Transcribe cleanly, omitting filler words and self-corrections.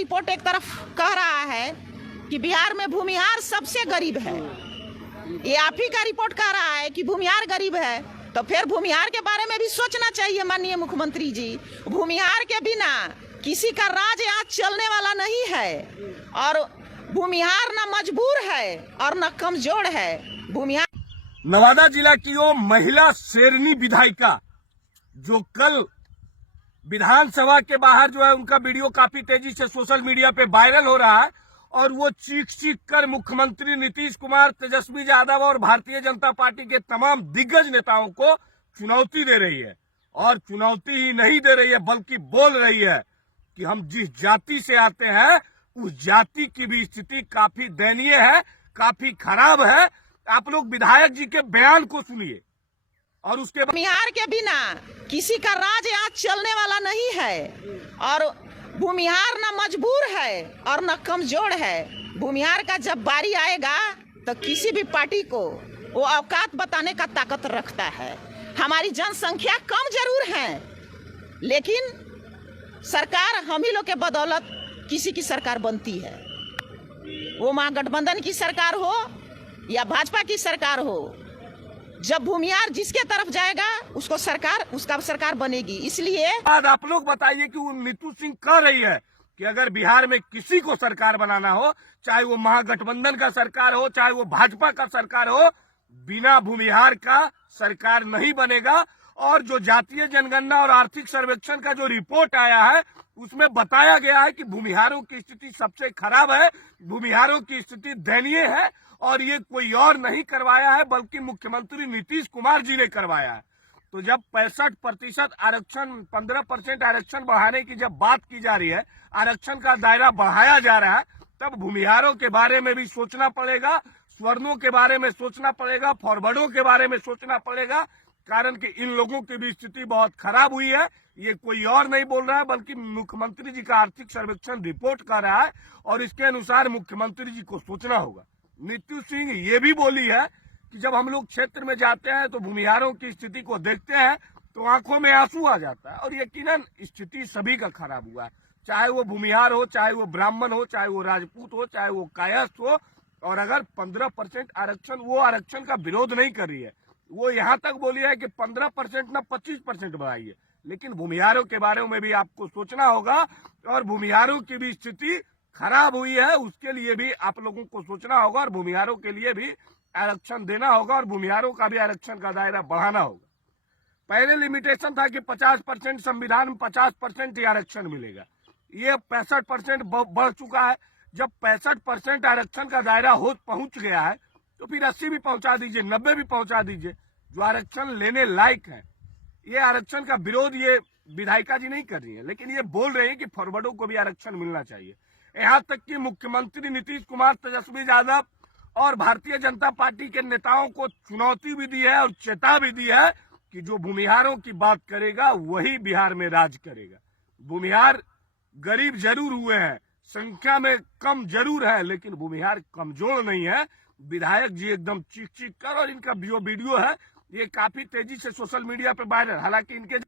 Report एक तरफ कह रहा है कि बिहार में भूमिहार सबसे गरीब है, ये आप ही का रिपोर्ट कह रहा है कि भूमिहार गरीब है, तो फिर भूमिहार के बारे में भी सोचना चाहिए माननीय मुख्यमंत्री जी। भूमिहार के बिना किसी का राज यहाँ चलने वाला नहीं है और भूमिहार न मजबूर है और न कमजोर है। भूमिहार नवादा जिला की वो महिला शेरनी विधायिका जो कल विधानसभा के बाहर जो है उनका वीडियो काफी तेजी से सोशल मीडिया पे वायरल हो रहा है और वो चीख कर मुख्यमंत्री नीतीश कुमार, तेजस्वी यादव और भारतीय जनता पार्टी के तमाम दिग्गज नेताओं को चुनौती दे रही है। और चुनौती ही नहीं दे रही है बल्कि बोल रही है कि हम जिस जाति से आते हैं उस जाति की भी स्थिति काफी दयनीय है, काफी खराब है। आप लोग विधायक जी के बयान को सुनिए और उसके भूमिहार के बिना किसी का राज यहाँ चलने वाला नहीं है और भूमिहार न मजबूर है और न कमजोर है। भूमिहार का जब बारी आएगा तो किसी भी पार्टी को वो औकात बताने का ताकत रखता है। हमारी जनसंख्या कम जरूर है लेकिन सरकार हम ही लोग के बदौलत किसी की सरकार बनती है, वो महागठबंधन की सरकार हो या भाजपा की सरकार हो। जब भूमिहार जिसके तरफ जाएगा उसका सरकार बनेगी। इसलिए बाद आप लोग बताइए कि वो नीतू सिंह कह रही है कि अगर बिहार में किसी को सरकार बनाना हो, चाहे वो महागठबंधन का सरकार हो चाहे वो भाजपा का सरकार हो, बिना भूमिहार का सरकार नहीं बनेगा। और जो जातीय जनगणना और आर्थिक सर्वेक्षण का जो रिपोर्ट आया है उसमें बताया गया है कि भूमिहारों की स्थिति सबसे खराब है, भूमिहारों की स्थिति दयनीय है और ये कोई और नहीं करवाया है बल्कि मुख्यमंत्री नीतीश कुमार जी ने करवाया है। तो जब 65% आरक्षण 15% आरक्षण बढ़ाने की जब बात की जा रही है, आरक्षण का दायरा बढ़ाया जा रहा है, तब भूमिहारों के बारे में भी सोचना पड़ेगा, स्वर्णों के बारे में सोचना पड़ेगा, फॉरवर्डों के बारे में सोचना पड़ेगा। कारण कि इन लोगों की भी स्थिति बहुत खराब हुई है। ये कोई और नहीं बोल रहा है बल्कि मुख्यमंत्री जी का आर्थिक सर्वेक्षण रिपोर्ट कर रहा है और इसके अनुसार मुख्यमंत्री जी को सोचना होगा। नीतू सिंह ये भी बोली है कि जब हम लोग क्षेत्र में जाते हैं तो भूमिहारों की स्थिति को देखते हैं तो आंखों में आंसू आ जाता है और यकीनन स्थिति सभी का खराब हुआ है, चाहे वो भूमिहार हो, चाहे वो ब्राह्मण हो, चाहे वो राजपूत हो, चाहे वो कायस्थ हो। और अगर 15% आरक्षण, वो आरक्षण का विरोध नहीं कर रही है, वो यहाँ तक बोली है कि 15% ना 25% बढ़ाइए, लेकिन भूमिहारों के बारे में भी आपको सोचना होगा और भूमिहारों की भी स्थिति खराब हुई है, उसके लिए भी आप लोगों को सोचना होगा और भूमिहारों के लिए भी आरक्षण देना होगा और भूमिहारों का भी आरक्षण का दायरा बढ़ाना होगा। पहले लिमिटेशन था कि 50% संविधान में 50% ही आरक्षण मिलेगा, ये 65% बढ़ चुका है। जब 65% आरक्षण का दायरा पहुंच गया है तो फिर 80 भी पहुंचा दीजिए, 90 भी पहुंचा दीजिए, जो आरक्षण लेने लायक है। ये आरक्षण का विरोध ये विधायिका जी नहीं कर रही है, लेकिन ये बोल रहे हैं कि फॉरवर्डों को भी आरक्षण मिलना चाहिए। यहाँ तक कि मुख्यमंत्री नीतीश कुमार, तेजस्वी यादव और भारतीय जनता पार्टी के नेताओं को चुनौती भी दी है और चेता भी दी है कि जो भूमिहारों की बात करेगा वही बिहार में राज करेगा। भूमिहार गरीब जरूर हुए हैं, संख्या में कम जरूर है, लेकिन भूमिहार कमजोर नहीं है। विधायक जी एकदम चीख कर, और इनका जो वीडियो है ये काफी तेजी से सोशल मीडिया पे वायरल, हालांकि इनके